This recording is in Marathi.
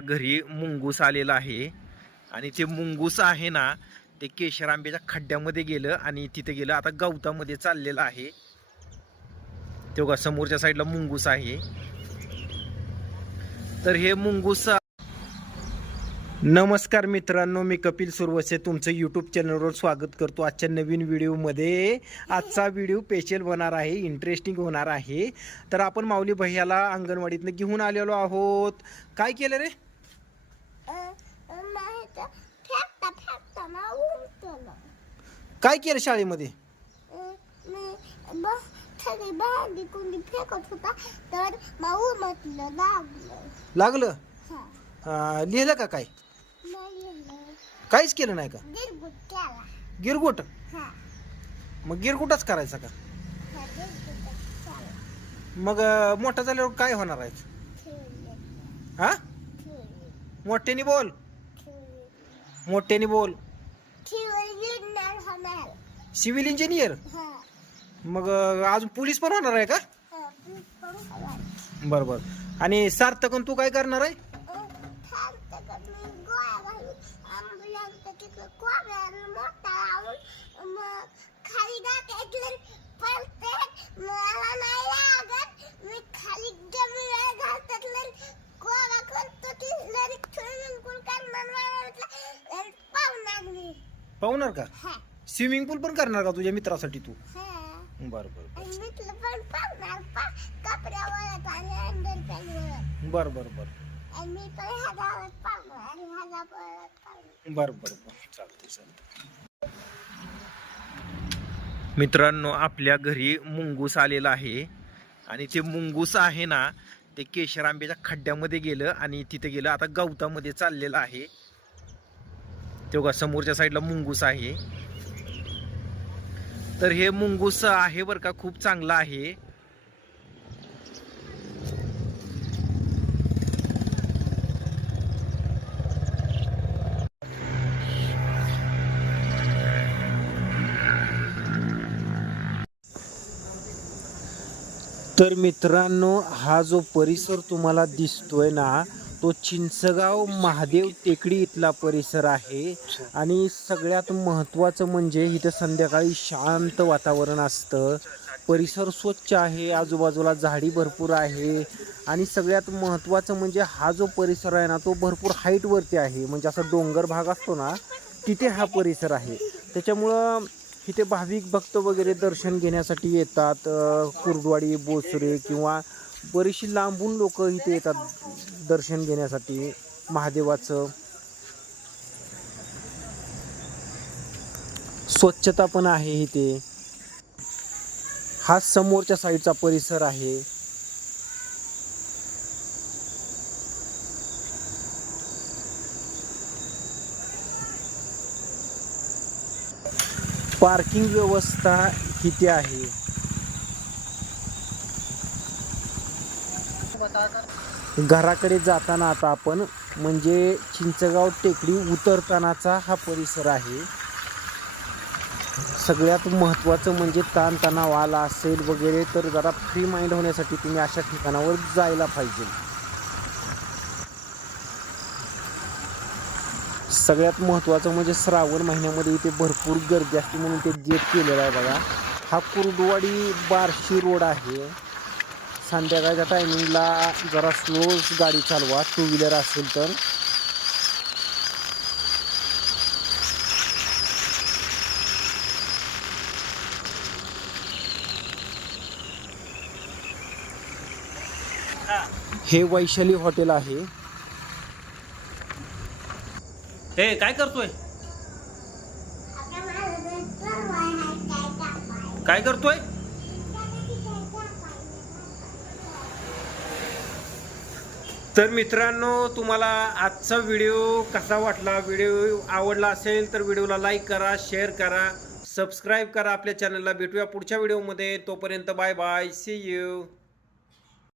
घरी मुंगूस आलेला आहे. आणि ते मुंगूस आहे ना ते केशर आंब्याच्या खड्ड्यामध्ये गेलं आणि तिथे गेलं. आता गवतामध्ये चाललेलं आहे. तेव्हा समोरच्या साईडला मुंगूस आहे. तर हे मुंगूस नमस्कार मित्रांनो मी कपिल सुरवसे तुमचं यूट्यूब चॅनलवर स्वागत करतो. आजच्या नवीन व्हिडिओमध्ये आजचा व्हिडिओ स्पेशल होणार आहे इंटरेस्टिंग होणार आहे. तर आपण माऊली भैयाला अंगणवाडीतनं घेऊन आलेलो आहोत. काय केलं रे फेकता फेकता ना उलटलं काय केलं शाळेमध्ये? फेकत होता तर लागलं? लागलं हा लिहिलं का काय? काहीच केलं नाही का? गिरगुट. हा मग गिरगुटच करायचा का? मग मोठा झाल्यावर काय होणार आहे? हा? मोठ्याने बोल. मोठ्याने बोल. सिव्हिल इंजिनियर हा. मग अजून पोलीस पण होणार आहे का? हा तू पण होणार. बरं बरं. आणि सार्थकन तू काय करणार आहे? पाहुणार का? हा. स्विमिंग पूल पण करणार का तुझ्या मित्रासाठी तू? हा. बरं बरं आणि मिटलं पण पाहुणार पा कपड्यावर आणि अंडर पॅन्टवर बरं बरं बरं. आणि मी पण पाहुणार आणि पाहुणार बरं बरं बरं. चालते चालते मित्रांनो आपल्या घरी मुंगूस आलेला आहे. आणि ते मुंगूस आहे ना ते केशर आंब्याच्या खड्ड्यामध्ये गेलं आणि तिथे गेलं. आता गवतामध्ये चाललेलं आहे. तेव्हा समोरच्या साईडला मुंगूस आहे. तर हे मुंगूस आहे बरं का खूप चांगलं आहे. तर मित्रांनो हा जो परिसर तुम्हाला दिसतोय ना तो चिंचगाव महादेव टेकडी इथला परिसर आहे. आणि सगळ्यात महत्त्वाचं म्हणजे इथं संध्याकाळी शांत वातावरण असतं. परिसर स्वच्छ आहे आजूबाजूला झाडी भरपूर आहे. आणि सगळ्यात महत्त्वाचं म्हणजे हा जो परिसर आहे ना तो भरपूर हाईटवरती आहे. म्हणजे असा डोंगर भाग असतो ना तिथे हा परिसर आहे. त्याच्यामुळं इथे भाविक भक्त वगैरे दर्शन घेण्यासाठी येतात. कुर्डवाडी बोसरे किंवा बरीचशी लांबून लोक इथे येतात. दर्शन घेण्यासाठी महादेवाचं स्वच्छता पण आहे इथे. हा समोरच्या साईडचा परिसर आहे. पार्किंग व्यवस्था इथे आहे. घराकडे जाताना आता आपण म्हणजे चिंचगाव टेकडी उतरतानाचा हा परिसर आहे. सगळ्यात महत्त्वाचं म्हणजे ताणतणाव आला असेल वगैरे तर जरा फ्री माइंड होण्यासाठी तुम्ही अशा ठिकाणावर जायला पाहिजे. सगळ्यात महत्त्वाचं म्हणजे श्रावण महिन्यामध्ये इथे भरपूर गर्दी असते म्हणून ते गेट केलेलं आहे बघा. हा कुर्डवाडी बार्शी रोड आहे. संध्याकाळच्या टायमिंगला जरा स्लो गाडी चालवा. टू व्हीलर असेल तर. हे वैशाली हॉटेल आहे. हे काय करतोय? काय करतोय? तर मित्रांनो तुम्हाला आजचा व्हिडिओ कसा वाटला? व्हिडिओ आवडला असेल तर व्हिडिओला लाईक करा शेअर करा सबस्क्राईब करा आपल्या चॅनलला भेटूया पुढच्या व्हिडिओमध्ये तोपर्यंत बाय बाय सी यू